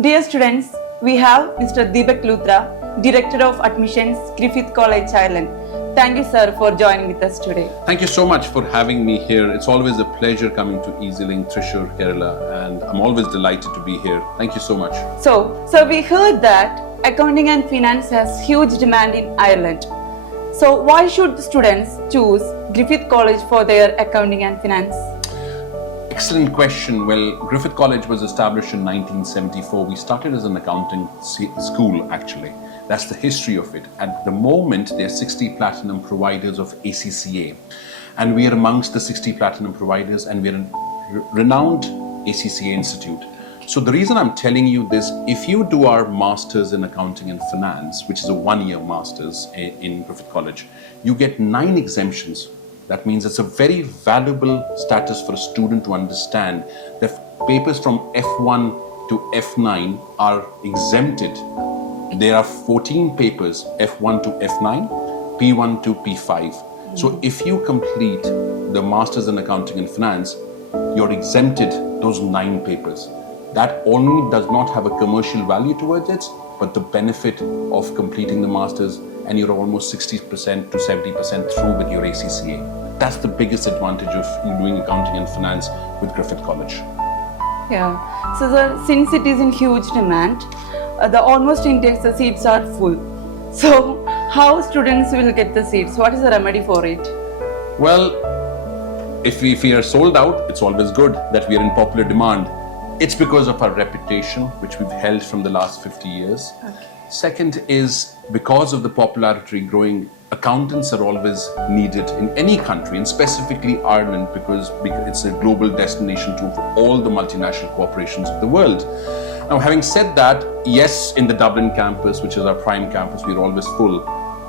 Dear students, we have Mr. Deepak Luthra, Director of Admissions, Griffith College, Ireland. Thank you, sir, for joining with us today. Thank you so much for having me here. It's always a pleasure coming to Eazylink, Thrissur, Kerala, and I'm always delighted to be here. Thank you so much. So we heard that accounting and finance has huge demand in Ireland. So why should students choose Griffith College for their accounting and finance? Excellent question. Well, Griffith College was established in 1974. We started as an accounting school, actually. That's the history of it. At the moment, there are 60 platinum providers of ACCA. And we are amongst the 60 platinum providers, and we are a renowned ACCA institute. So the reason I'm telling you this, if you do our Masters in Accounting and Finance, which is a one-year Masters in Griffith College, you get 9 exemptions. That means it's a very valuable status for a student to understand that papers from F1 to F9 are exempted. There are 14 papers, F1 to F9, P1 to P5. So if you complete the Masters in Accounting and Finance, you're exempted those 9 papers. That only does not have a commercial value towards it, but the benefit of completing the Masters, and you're almost 60% to 70% through with your ACCA. That's the biggest advantage of you doing accounting and finance with Griffith College. Yeah. So since it is in huge demand, the almost intakes, the seats are full. So how students will get the seats? What is the remedy for it? Well, if we are sold out, it's always good that we are in popular demand. It's because of our reputation, which we've held from the last 50 years. Okay. Second is because of the popularity growing, accountants are always needed in any country, and specifically Ireland, because it's a global destination to all the multinational corporations of the world. Now, having said that, yes, in the Dublin campus, which is our prime campus, we're always full.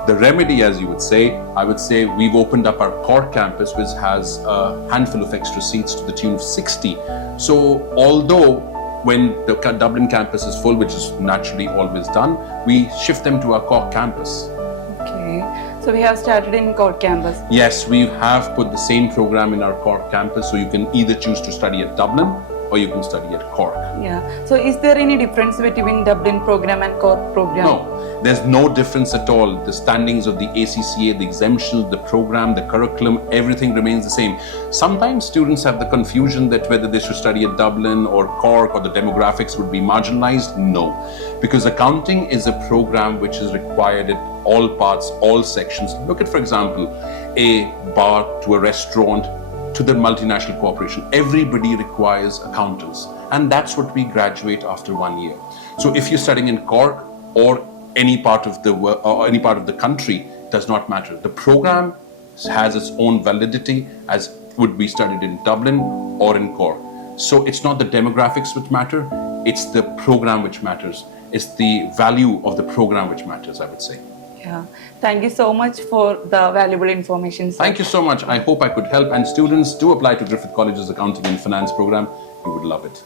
The remedy, as you would say, I would say we've opened up our Cork campus, which has a handful of extra seats to the tune of 60. So although when the Dublin campus is full, which is naturally always done, we shift them to our Cork campus. Okay. So we have started in Cork campus. Yes, we have put the same program in our Cork campus, so you can either choose to study at Dublin or you can study at Cork. Yeah. So is there any difference between Dublin program and Cork program? No, there's no difference at all. The standings of the ACCA, the exemptions, the program, the curriculum, everything remains the same. Sometimes students have the confusion that whether they should study at Dublin or Cork or the demographics would be marginalized. No, because accounting is a program which is required at all parts, all sections. Look at, for example, a bar to a restaurant to the multinational corporation. Everybody requires accountants, and that's what we graduate after 1 year. So if you're studying in Cork or any part of the country, does not matter. The program has its own validity as would be studied in Dublin or in Cork. So it's not the demographics which matter, it's the program which matters. It's the value of the program which matters, I would say. Yeah. Thank you so much for the valuable information, sir. Thank you so much. I hope I could help, and students do apply to Griffith College's Accounting and Finance program. You would love it.